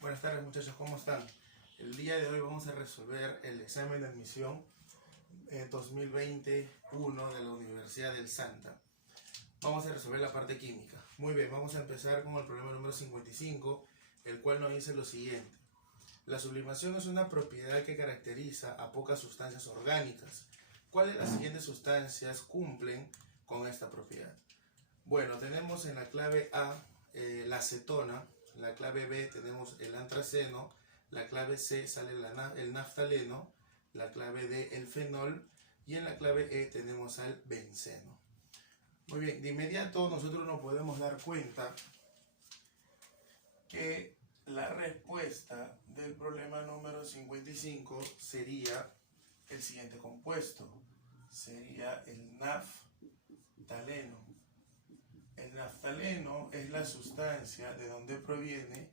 Buenas tardes muchachos, ¿cómo están? El día de hoy vamos a resolver el examen de admisión 2021 de la Universidad del Santa. Vamos a resolver la parte química. Muy bien, vamos a empezar con el problema número 55, el cual nos dice lo siguiente. La sublimación es una propiedad que caracteriza a pocas sustancias orgánicas. ¿Cuáles de las siguientes sustancias cumplen con esta propiedad? Bueno, tenemos en la clave A la acetona, la clave B tenemos el antraceno, la clave C sale el naftaleno, la clave D el fenol y en la clave E tenemos al benceno. Muy bien, de inmediato nosotros nos podemos dar cuenta que la respuesta del problema número 55 sería el siguiente compuesto, sería el naftaleno. El naftaleno es la sustancia de donde proviene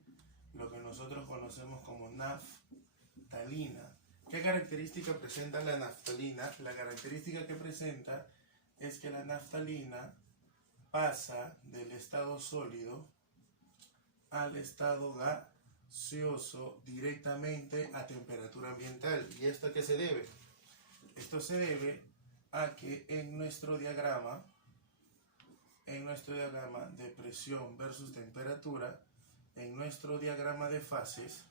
lo que nosotros conocemos como naftalina. ¿Qué característica presenta la naftalina? La característica que presenta es que la naftalina pasa del estado sólido al estado gaseoso directamente a temperatura ambiental. ¿Y esto a qué se debe? Esto se debe a que en nuestro diagrama de presión versus temperatura, en nuestro diagrama de fases,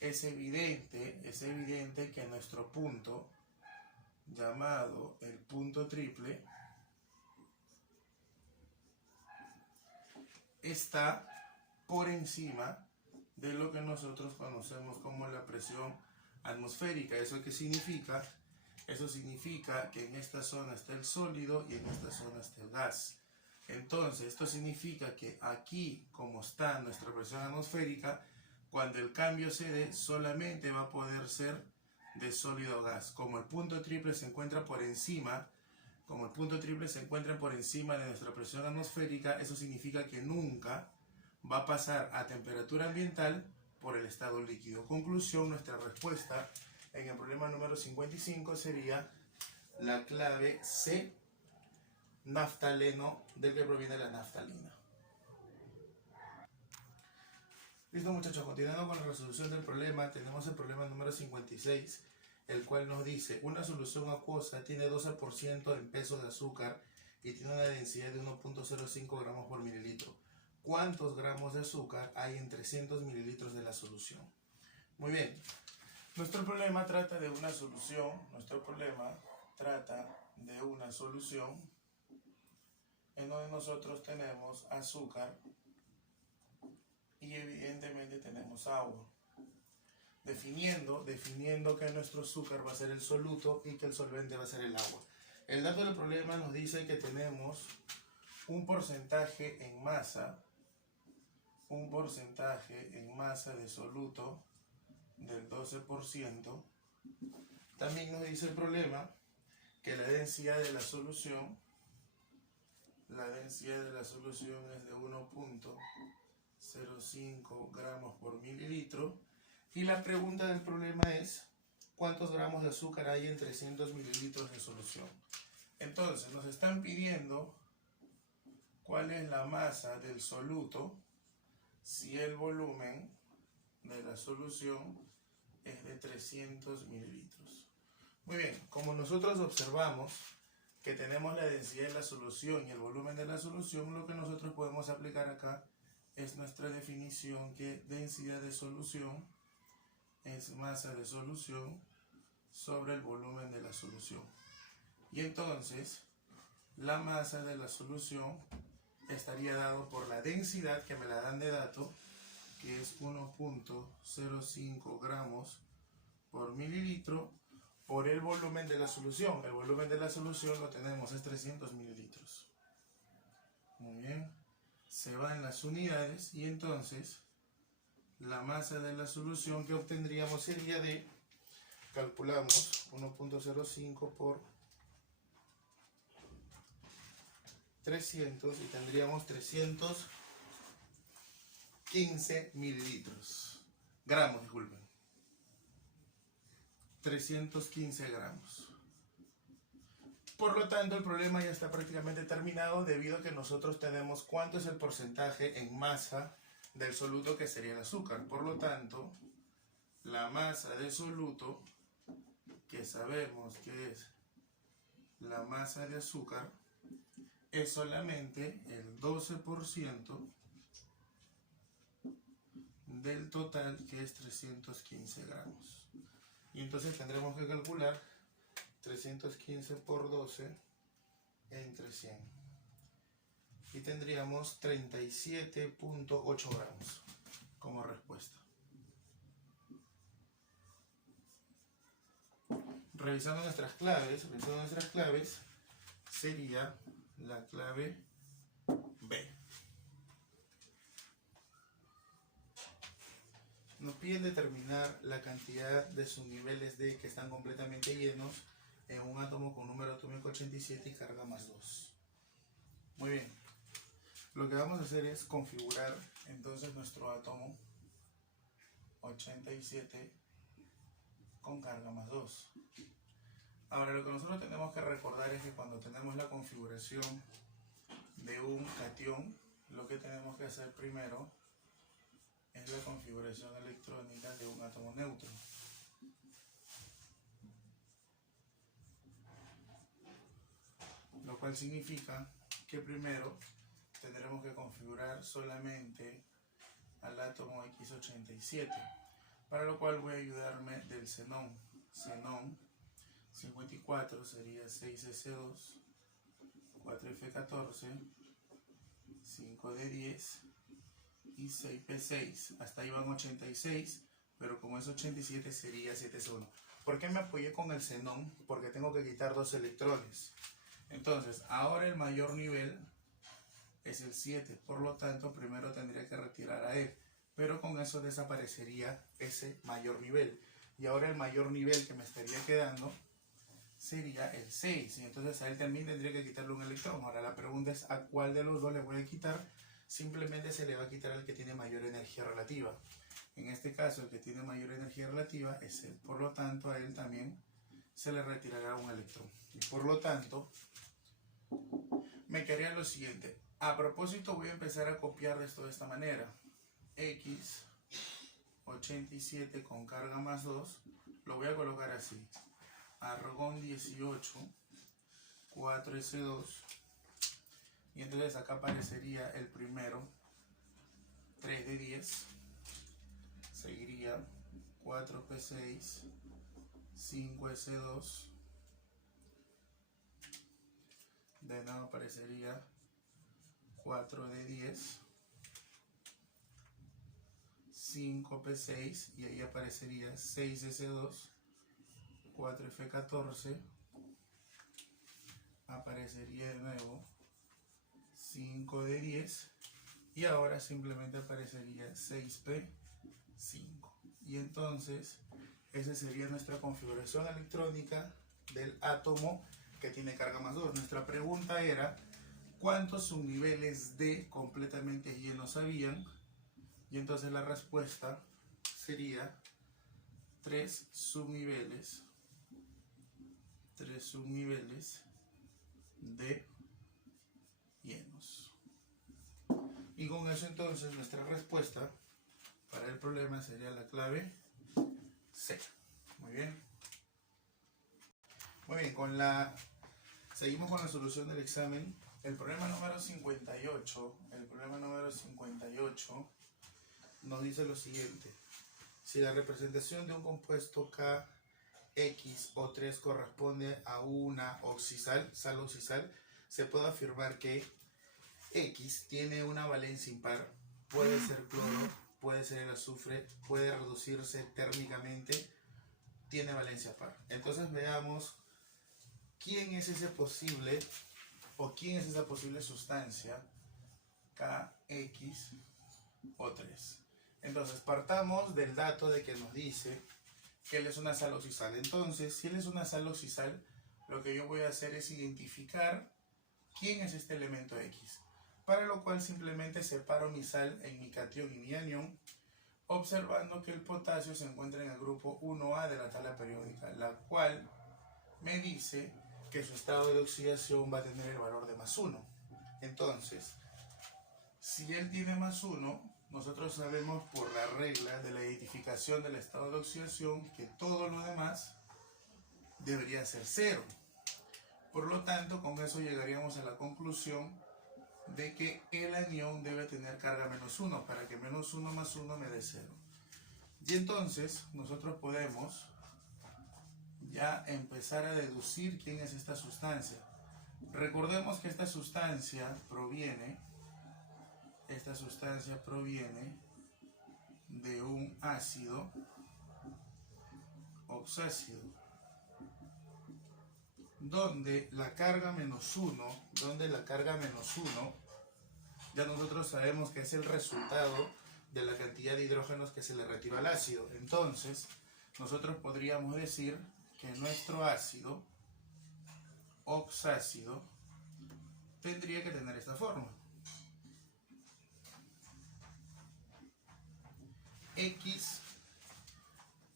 es evidente que nuestro punto, llamado el punto triple, está por encima de lo que nosotros conocemos como la presión atmosférica. ¿Eso qué significa? Eso significa que en esta zona está el sólido y en esta zona está el gas. Entonces, esto significa que aquí, como está nuestra presión atmosférica, cuando el cambio se dé, solamente va a poder ser de sólido a gas. Como el punto triple se encuentra por encima, de nuestra presión atmosférica, eso significa que nunca va a pasar a temperatura ambiental por el estado líquido. Conclusión, nuestra respuesta en el problema número 55 sería la clave C, naftaleno, del que proviene la naftalina. Listo muchachos, continuando con la resolución del problema, tenemos el problema número 56, el cual nos dice, una solución acuosa tiene 12% en peso de azúcar y tiene una densidad de 1.05 gramos por mililitro. ¿Cuántos gramos de azúcar hay en 300 mililitros de la solución? Muy bien. Nuestro problema trata de una solución, en donde nosotros tenemos azúcar y evidentemente tenemos agua. Definiendo que nuestro azúcar va a ser el soluto y que el solvente va a ser el agua. El dato del problema nos dice que tenemos un porcentaje en masa de soluto del 12%. También nos dice el problema que la densidad de la solución es de 1.05 gramos por mililitro. Y la pregunta del problema es, ¿cuántos gramos de azúcar hay en 300 mililitros de solución? Entonces, nos están pidiendo cuál es la masa del soluto si el volumen de la solución es de 300 mililitros. Muy bien, como nosotros observamos que tenemos la densidad de la solución y el volumen de la solución, lo que nosotros podemos aplicar acá es nuestra definición, que densidad de solución es masa de solución sobre el volumen de la solución. Y entonces, la masa de la solución estaría dado por la densidad, que me la dan de dato, que es 1.05 gramos por mililitro, por el volumen de la solución. El volumen de la solución lo tenemos, es 300 mililitros. Muy bien. Se va en las unidades y entonces la masa de la solución que obtendríamos sería de, calculamos, 1.05 por 300 y tendríamos 315 mililitros. Gramos, disculpen. 315 gramos. Por lo tanto, el problema ya está prácticamente terminado debido a que nosotros tenemos cuánto es el porcentaje en masa del soluto, que sería el azúcar. Por lo tanto, la masa de soluto, que sabemos que es la masa de azúcar, es solamente el 12% del total, que es 315 gramos. Y entonces tendremos que calcular 315 por 12 entre 100. Y tendríamos 37.8 gramos como respuesta. Revisando nuestras claves, sería la clave B. Nos piden determinar la cantidad de subniveles D que están completamente llenos en un átomo con número atómico 87 y carga más 2. Muy bien. Lo que vamos a hacer es configurar entonces nuestro átomo 87 con carga más 2. Ahora, lo que nosotros tenemos que recordar es que cuando tenemos la configuración de un catión, lo que tenemos que hacer primero es la configuración electrónica de un átomo neutro. Lo cual significa que primero tendremos que configurar solamente al átomo X87, para lo cual voy a ayudarme del xenón. Xenón 54 sería 6S2, 4F14, 5D10 y 6P6. Hasta ahí van 86, pero como es 87 sería 7S1. ¿Por qué me apoyé con el xenón? Porque tengo que quitar 2 electrones. Entonces, ahora el mayor nivel es el 7, por lo tanto primero tendría que retirar a él, pero con eso desaparecería ese mayor nivel. Y ahora el mayor nivel que me estaría quedando sería el 6, y entonces a él también tendría que quitarle un electrón. Ahora la pregunta es a cuál de los dos le voy a quitar. Simplemente se le va a quitar al que tiene mayor energía relativa. En este caso el que tiene mayor energía relativa es él, por lo tanto a él también se le retirará un electrón. Y por lo tanto me quedaría lo siguiente. A propósito, voy a empezar a copiar esto de esta manera. X87 con carga más 2, lo voy a colocar así. Argón 18, 4S2, y entonces acá aparecería el primero, 3D10, seguiría 4P6, 5S2, de nuevo aparecería 4D10, 5P6, y ahí aparecería 6S2, 4F14, aparecería de nuevo 5D10, y ahora simplemente aparecería 6P5. Y entonces esa sería nuestra configuración electrónica del átomo que tiene carga más 2. Nuestra pregunta era ¿cuántos subniveles D completamente llenos habían? Y entonces la respuesta sería 3 subniveles D llenos. Y con eso entonces nuestra respuesta para el problema sería la clave C. Muy bien. Muy bien, seguimos con la solución del examen. El problema número 58 nos dice lo siguiente. Si la representación de un compuesto KX o 3 corresponde a una sal oxisal, se puede afirmar que X tiene una valencia impar, puede ser cloro, puede ser el azufre, puede reducirse térmicamente, tiene valencia par. Entonces veamos quién es esa posible sustancia KX o 3. Entonces partamos del dato de que nos dice que él es una sal oxisal. Entonces, si él es una sal oxisal, lo que yo voy a hacer es identificar quién es este elemento X. Para lo cual simplemente separo mi sal en mi catión y mi anión, observando que el potasio se encuentra en el grupo 1A de la tabla periódica, la cual me dice que su estado de oxidación va a tener el valor de +1. Entonces, si él tiene +1, nosotros sabemos por la regla de la identificación del estado de oxidación que todo lo demás debería ser cero. Por lo tanto, con eso llegaríamos a la conclusión de que el anión debe tener carga -1 para que -1 más 1 me dé 0. Y entonces nosotros podemos ya empezar a deducir quién es esta sustancia. Recordemos que esta sustancia proviene de un ácido oxácido, donde la carga -1, ya nosotros sabemos que es el resultado de la cantidad de hidrógenos que se le retiró al ácido. Entonces, nosotros podríamos decir que nuestro ácido oxácido tendría que tener esta forma.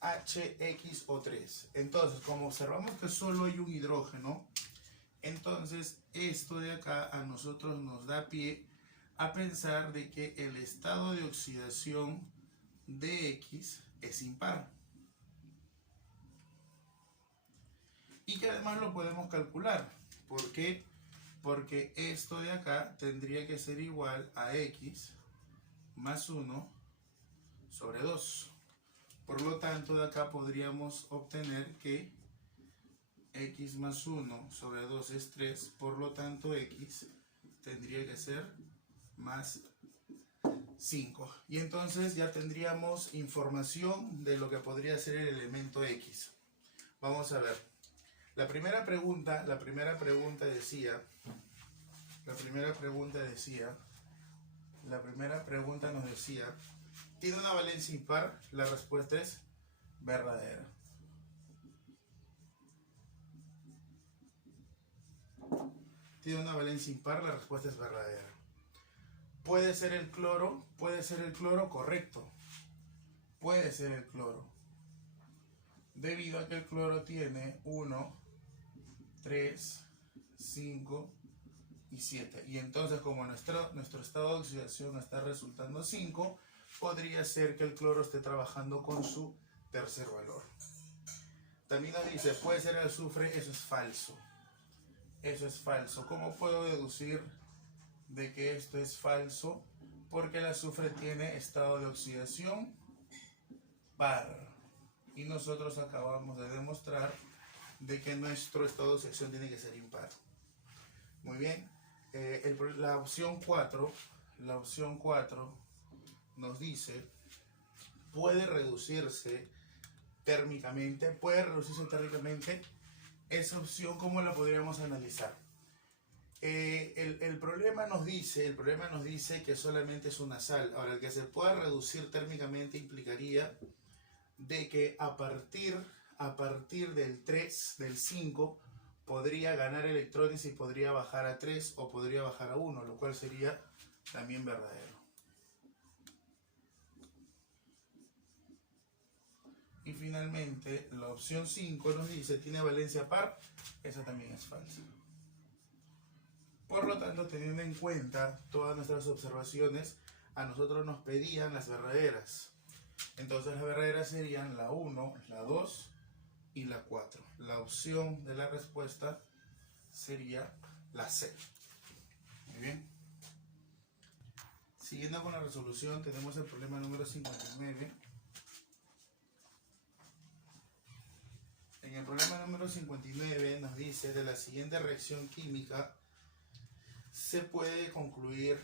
XHXO3. Entonces, como observamos que solo hay un hidrógeno, entonces esto de acá a nosotros nos da pie a pensar de que el estado de oxidación de X es impar. Y que además lo podemos calcular. ¿Por qué? Porque esto de acá tendría que ser igual a X más 1 sobre 2. Por lo tanto, de acá podríamos obtener que X más 1 sobre 2 es 3. Por lo tanto, X tendría que ser más 5. Y entonces ya tendríamos información de lo que podría ser el elemento X. Vamos a ver. La primera pregunta nos decía, ¿tiene una valencia impar? La respuesta es verdadera. Tiene una valencia impar, la respuesta es verdadera. ¿Puede ser el cloro? Puede ser el cloro, correcto. Puede ser el cloro. Debido a que el cloro tiene 1, 3, 5 y 7. Y entonces, como nuestro estado de oxidación está resultando 5, podría ser que el cloro esté trabajando con su tercer valor. También nos dice, puede ser el azufre, eso es falso. Eso es falso. ¿Cómo puedo deducir de que esto es falso? Porque el azufre tiene estado de oxidación par. Y nosotros acabamos de demostrar de que nuestro estado de oxidación tiene que ser impar. Muy bien. La opción 4 nos dice, puede reducirse térmicamente. Esa opción, ¿cómo la podríamos analizar? El problema nos dice que solamente es una sal. Ahora, el que se pueda reducir térmicamente implicaría de que a partir del 3, del 5, podría ganar electrones y podría bajar a 3 o podría bajar a 1, lo cual sería también verdadero. Y finalmente, la opción 5 nos dice, ¿tiene valencia par? Esa también es falsa. Por lo tanto, teniendo en cuenta todas nuestras observaciones, a nosotros nos pedían las verdaderas. Entonces las verdaderas serían la 1, la 2 y la 4. La opción de la respuesta sería la C. Muy bien. Siguiendo con la resolución, tenemos el problema número 59. En el problema número 59 nos dice, de la siguiente reacción química, se puede concluir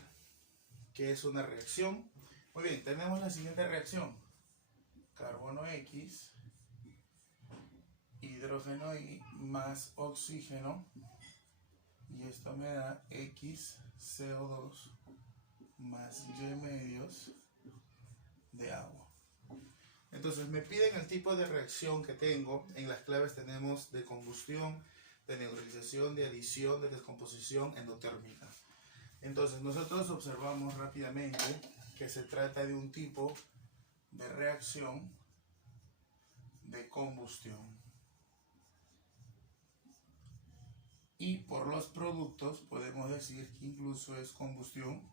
que es una reacción. Muy bien, tenemos la siguiente reacción. Carbono X, hidrógeno Y más oxígeno. Y esto me da XCO2 más Y medios de agua. Entonces me piden el tipo de reacción que tengo. En las claves tenemos de combustión, de neutralización, de adición, de descomposición endotérmica. Entonces nosotros observamos rápidamente que se trata de un tipo de reacción de combustión. Y por los productos podemos decir que incluso es combustión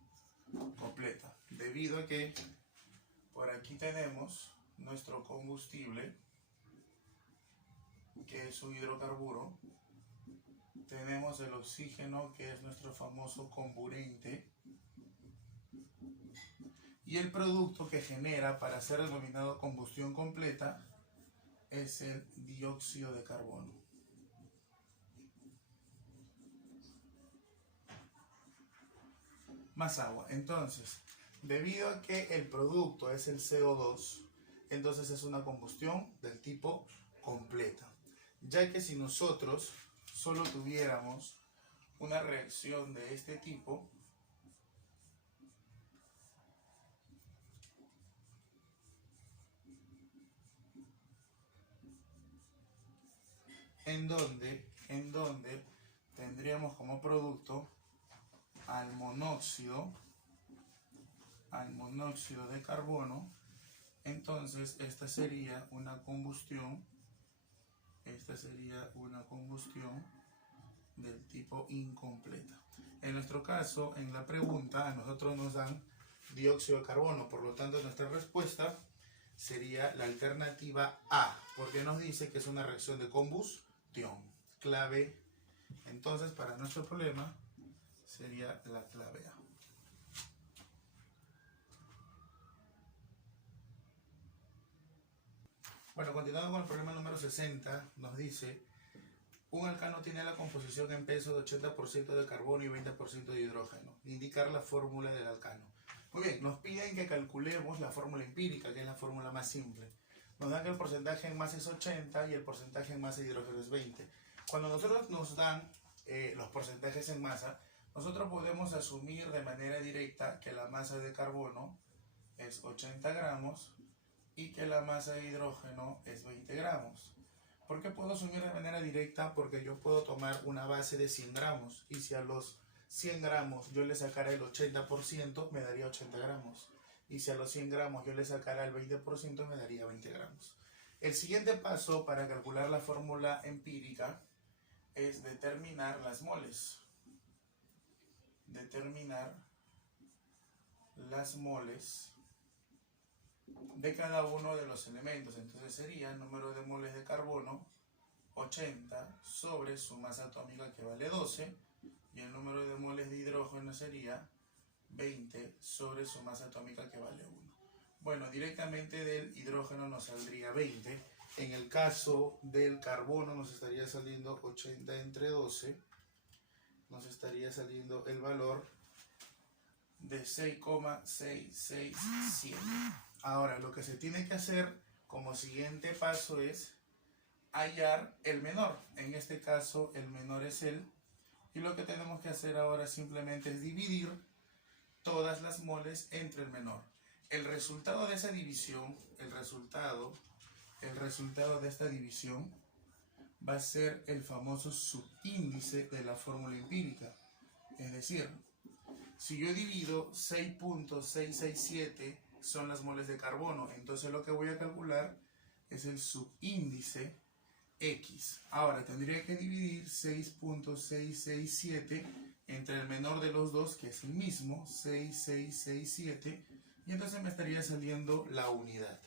completa. Debido a que por aquí tenemos nuestro combustible, que es un hidrocarburo. Tenemos el oxígeno, que es nuestro famoso comburente. Y el producto que genera para ser denominado combustión completa es el dióxido de carbono. Más agua. Entonces, debido a que el producto es el CO2, entonces es una combustión del tipo completa. Ya que si nosotros solo tuviéramos una reacción de este tipo, en donde tendríamos como producto al monóxido de carbono, entonces esta sería una combustión del tipo incompleta. En nuestro caso, en la pregunta, a nosotros nos dan dióxido de carbono, por lo tanto nuestra respuesta sería la alternativa A, porque nos dice que es una reacción de combustión. Clave, entonces para nuestro problema sería la clave A. Bueno, continuando con el problema número 60, nos dice: un alcano tiene la composición en peso de 80% de carbono y 20% de hidrógeno. Indicar la fórmula del alcano. Muy bien, nos piden que calculemos la fórmula empírica, que es la fórmula más simple. Nos dan que el porcentaje en masa es 80 y el porcentaje en masa de hidrógeno es 20. Cuando nosotros nos dan los porcentajes en masa, nosotros podemos asumir de manera directa que la masa de carbono es 80 gramos y que la masa de hidrógeno es 20 gramos. ¿Por qué puedo asumir de manera directa? Porque yo puedo tomar una base de 100 gramos y si a los 100 gramos yo le sacara el 80%, me daría 80 gramos. Y si a los 100 gramos yo le sacara el 20%, me daría 20 gramos. El siguiente paso para calcular la fórmula empírica es determinar las moles. Determinar las moles de cada uno de los elementos. Entonces sería el número de moles de carbono 80 sobre su masa atómica, que vale 12, y el número de moles de hidrógeno sería 20 sobre su masa atómica, que vale 1. Bueno, directamente del hidrógeno nos saldría 20. En el caso del carbono nos estaría saliendo 80 entre 12, nos estaría saliendo el valor de 6,667. Ahora, lo que se tiene que hacer como siguiente paso es hallar el menor. En este caso, el menor es él. Y lo que tenemos que hacer ahora simplemente es dividir todas las moles entre el menor. El resultado de esa división, el resultado de esta división va a ser el famoso subíndice de la fórmula empírica. Es decir, si yo divido 6.667 son las moles de carbono, entonces lo que voy a calcular es el subíndice X. Ahora tendría que dividir 6.667 entre el menor de los dos, que es el mismo, 6667, y entonces me estaría saliendo la unidad.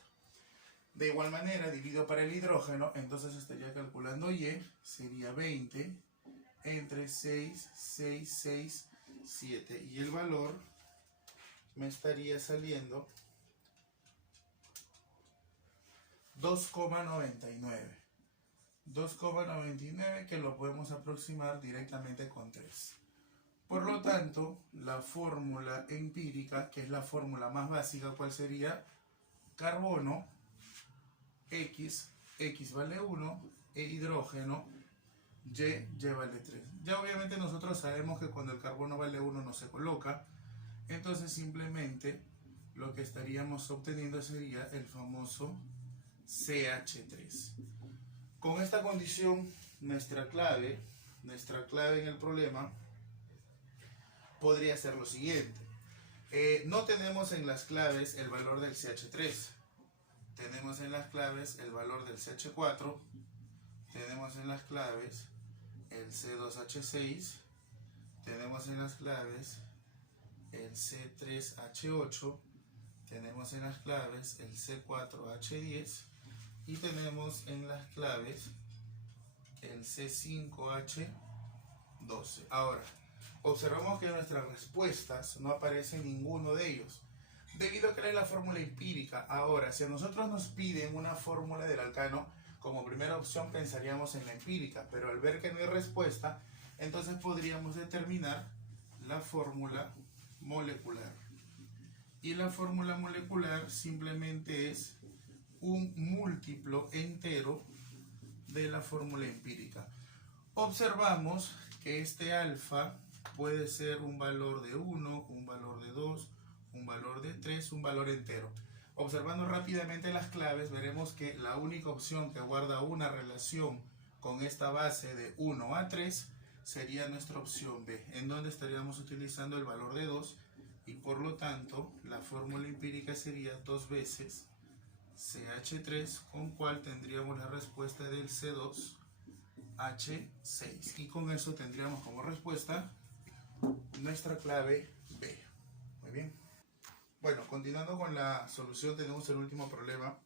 De igual manera, divido para el hidrógeno, entonces estaría calculando Y, sería 20 entre 6667, y el valor me estaría saliendo 2,99. 2,99, que lo podemos aproximar directamente con 3. Por lo tanto, la fórmula empírica, que es la fórmula más básica, ¿cuál sería? Carbono, X vale 1, e hidrógeno, Y vale 3. Ya obviamente nosotros sabemos que cuando el carbono vale 1 no se coloca, entonces simplemente lo que estaríamos obteniendo sería el famoso CH3. Con esta condición, nuestra clave en el problema podría ser lo siguiente. No tenemos en las claves el valor del CH3. Tenemos en las claves el valor del CH4. Tenemos en las claves el C2H6. Tenemos en las claves el C3H8, tenemos en las claves el C4H10 y tenemos en las claves el C5H12. Ahora, observamos que en nuestras respuestas no aparece ninguno de ellos, debido a que es la fórmula empírica. Ahora, si a nosotros nos piden una fórmula del alcano, como primera opción pensaríamos en la empírica, pero al ver que no hay respuesta, entonces podríamos determinar la fórmula molecular. Y la fórmula molecular simplemente es un múltiplo entero de la fórmula empírica. Observamos que este alfa puede ser un valor de 1, un valor de 2, un valor de 3, un valor entero. Observando rápidamente las claves, veremos que la única opción que guarda una relación con esta base de 1 a 3 sería nuestra opción B, en donde estaríamos utilizando el valor de 2 y por lo tanto la fórmula empírica sería 2 veces CH3, con cual tendríamos la respuesta del C2H6 y con eso tendríamos como respuesta nuestra clave B. Muy bien. Bueno, continuando con la solución, tenemos el último problema,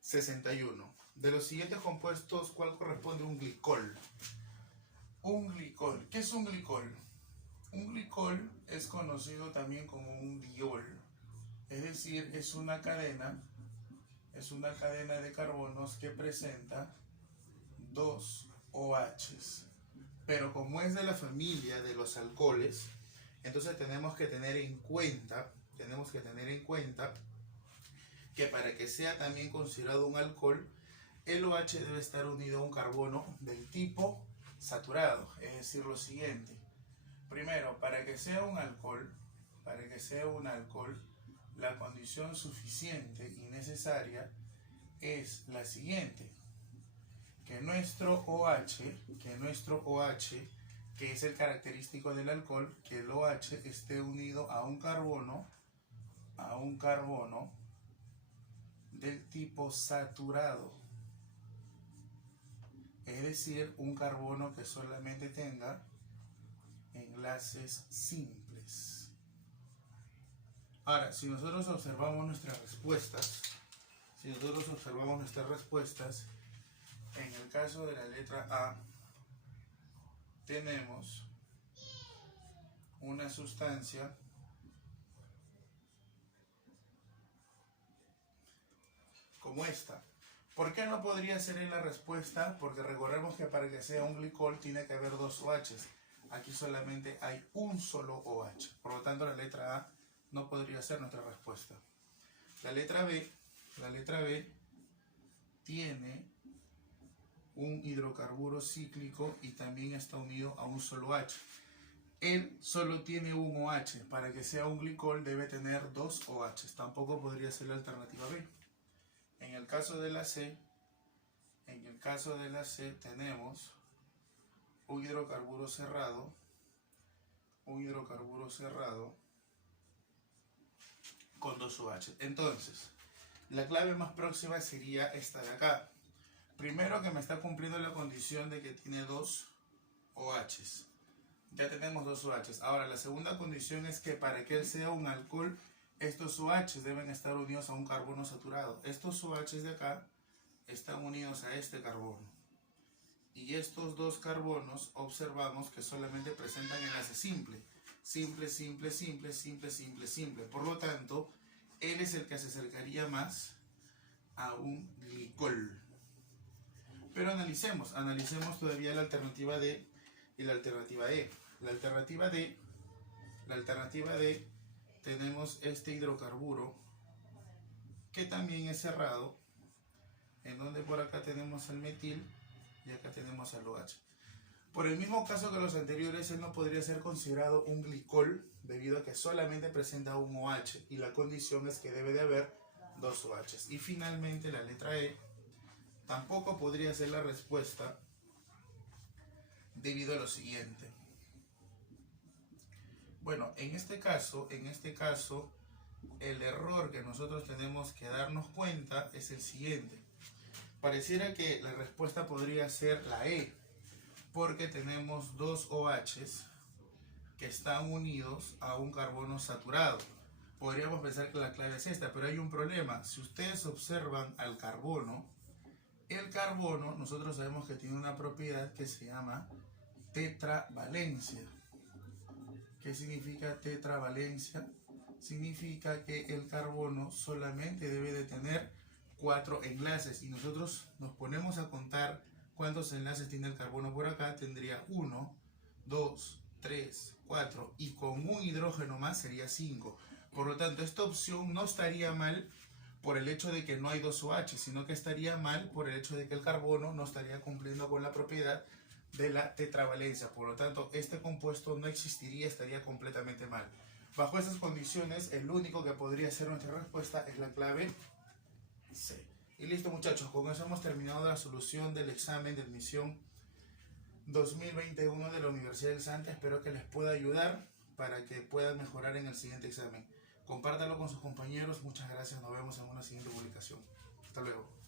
61. De los siguientes compuestos, ¿cuál corresponde a un glicol? Un glicol. ¿Qué es un glicol? Un glicol es conocido también como un diol. Es decir, es una cadena de carbonos que presenta dos OHs. Pero como es de la familia de los alcoholes, entonces tenemos que tener en cuenta que para que sea también considerado un alcohol, el OH debe estar unido a un carbono del tipo saturado. Es decir, lo siguiente. Primero, para que sea un alcohol, la condición suficiente y necesaria es la siguiente: que nuestro OH, que es el característico del alcohol, que el OH esté unido a un carbono del tipo saturado. Es decir, un carbono que solamente tenga enlaces simples. Ahora, si nosotros observamos nuestras respuestas, en el caso de la letra A, tenemos una sustancia como esta. ¿Por qué no podría ser en la respuesta? Porque recordemos que para que sea un glicol tiene que haber dos OHs. Aquí solamente hay un solo OH. Por lo tanto, la letra A no podría ser nuestra respuesta. La letra B tiene un hidrocarburo cíclico y también está unido a un solo OH. Él solo tiene un OH. Para que sea un glicol debe tener dos OHs. Tampoco podría ser la alternativa B. En el caso de la C, tenemos un hidrocarburo cerrado con dos OH. Entonces, la clave más próxima sería esta de acá. Primero, que me está cumpliendo la condición de que tiene dos OHs. Ya tenemos dos OHs. Ahora, la segunda condición es que para que él sea un alcohol, estos OHs deben estar unidos a un carbono saturado. Estos OHs de acá están unidos a este carbono. Y estos dos carbonos observamos que solamente presentan enlace simple. Simple. Por lo tanto, él es el que se acercaría más a un glicol. Pero analicemos todavía la alternativa D y la alternativa E. La alternativa D, tenemos este hidrocarburo que también es cerrado, en donde por acá tenemos el metil y acá tenemos el OH. Por el mismo caso que los anteriores, él no podría ser considerado un glicol debido a que solamente presenta un OH y la condición es que debe de haber dos OHs. Y finalmente la letra E tampoco podría ser la respuesta debido a lo siguiente. Bueno, en este caso, el error que nosotros tenemos que darnos cuenta es el siguiente. Pareciera que la respuesta podría ser la E, porque tenemos dos OHs que están unidos a un carbono saturado. Podríamos pensar que la clave es esta, pero hay un problema. Si ustedes observan al carbono, el carbono nosotros sabemos que tiene una propiedad que se llama tetravalencia. ¿Qué significa tetravalencia? Significa que el carbono solamente debe de tener 4 enlaces y nosotros nos ponemos a contar cuántos enlaces tiene el carbono por acá. Tendría 1, 2, 3, 4 y con un hidrógeno más sería 5. Por lo tanto, esta opción no estaría mal por el hecho de que no hay 2 OH, sino que estaría mal por el hecho de que el carbono no estaría cumpliendo con la propiedad de la tetravalencia. Por lo tanto, este compuesto no existiría, estaría completamente mal. Bajo estas condiciones, el único que podría ser nuestra respuesta es la clave C. Y listo, muchachos, con eso hemos terminado la solución del examen de admisión 2021 de la Universidad del Santa. Espero que les pueda ayudar para que puedan mejorar en el siguiente examen. Compártalo con sus compañeros. Muchas gracias. Nos vemos en una siguiente publicación. Hasta luego.